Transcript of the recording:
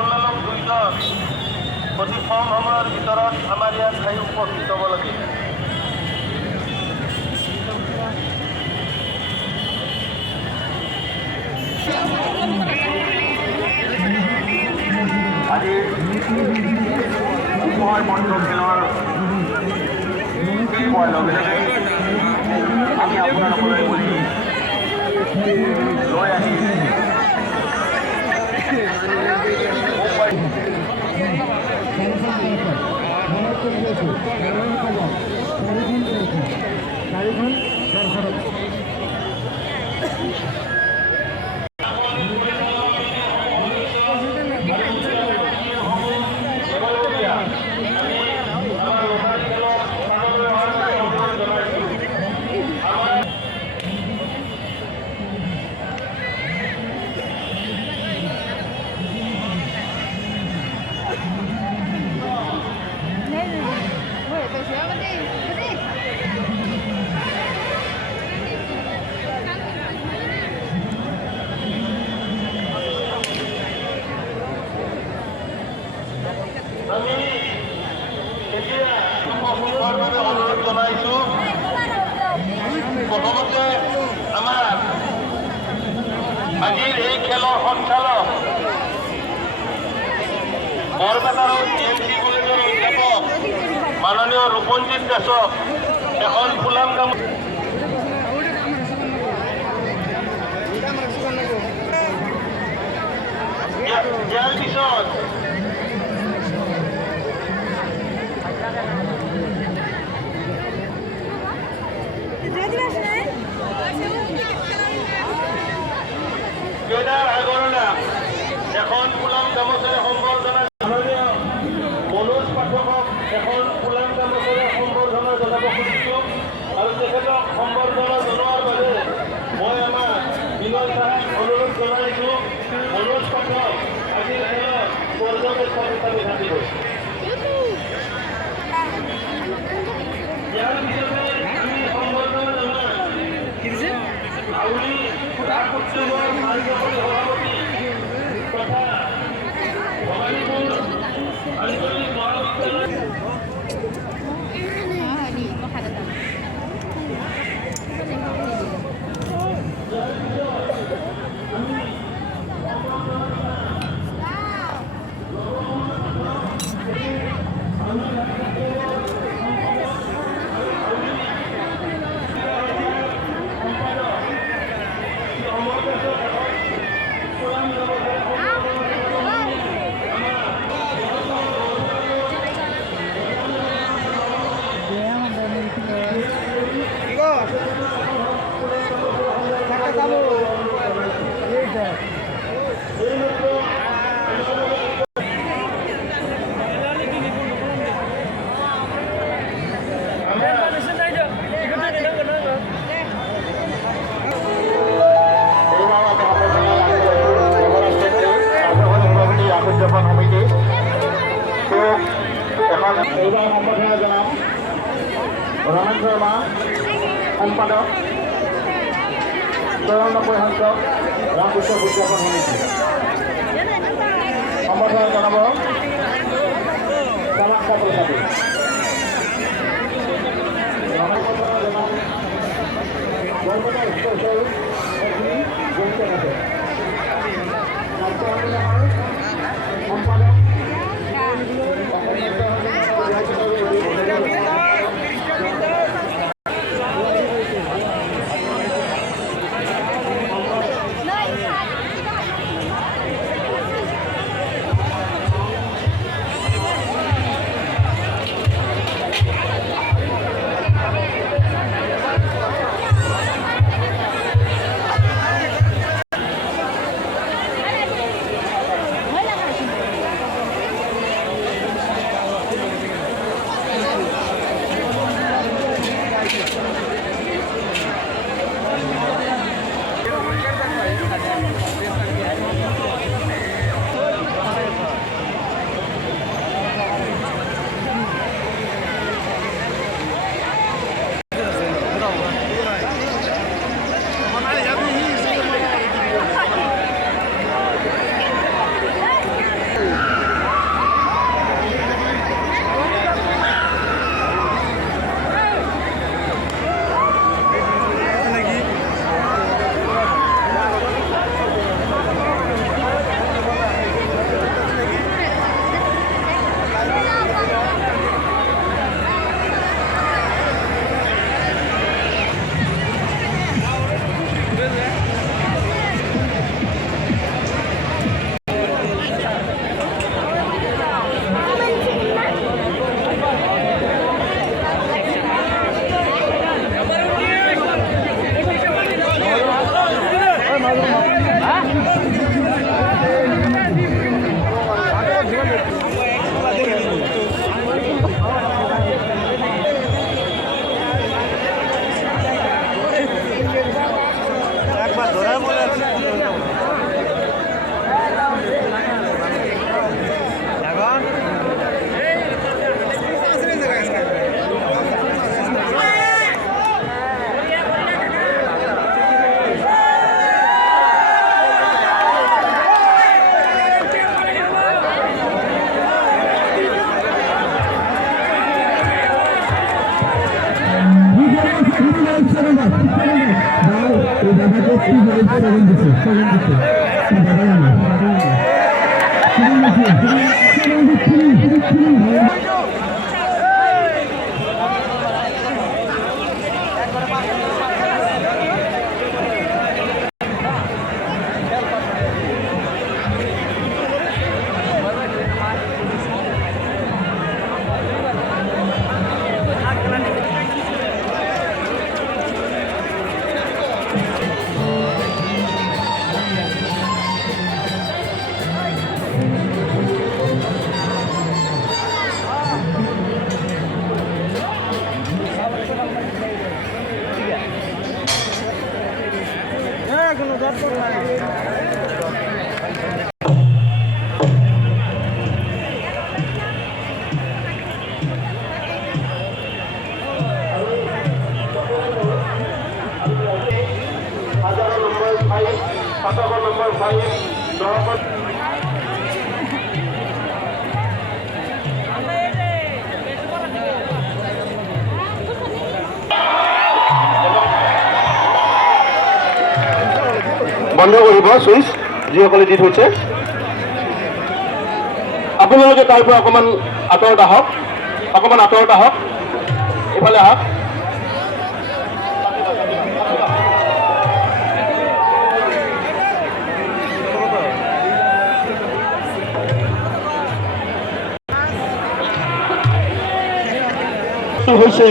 আপোনালোক দুইজন অতি কম সময়ৰ ভিতৰত আমাৰ ইয়াত আহি উপস্থিত হ'ব লাগে। আজি মই মন্ত্ৰ খেলৰ হোৱাৰ লগে লগে আমি আপোনালোকলৈ লৈ আহি আমি এতিয়া অনুৰোধ জনাইছোঁ। প্ৰথমতে আমাৰ আজিৰ এই খেলৰ সঞ্চালক বৰপেটাৰ TMC কলেজৰ অধ্যাপক মাননীয় ৰূপঞ্জিত দাসক এখন ফুলাম গাম ইয়াৰ পিছত কেদাৰ আগৰৱালা এখন ফুলাম গামোচাৰে সম্বৰ্ধনা মাননীয় মনোজ পাঠকক এখন ফুলাম গামোচাৰে সম্বৰ্ধনা জনাব খুজিছোঁ আৰু তেখেতক সম্বৰ্ধনা জনোৱাৰ বাবে মই আমাৰ বিনয় ছাৰক অনুৰোধ জনাইছোঁ। মনোজ পাঠক আজিৰ খেলত পৰ্যবেক্ষক হিচাপে থাকিব। ইয়াৰ পিছতে আমি সম্বৰ্ধনা জনাম আউলি সভাপতি তথা ভবানীপুৰ আঞ্চলিক মহাবিদ্যালয় এইবাৰ সম্বৰ্ধনা জনাম ৰমেন শৰ্মা সম্পাদক 94 সংখ্যক ৰামকৃষ্ণ উদযাপন সমিতি। সম্বৰ্ধনা জনাব কামাখ্যা প্ৰসাদী। সম্বৰ্ধনা জনাম বৰপেটা স্পৰ্শৰ এখিনি জড়িত আছে সম্পাদক হাজার নম্বর 5 57 নম্বর 5 দহপত বন্ধ কৰিব সুইচ যিসকলে দি থৈছে আপোনালোকে তাৰ পৰা অকণমান আঁতৰত আহক এইফালে আহক হৈছে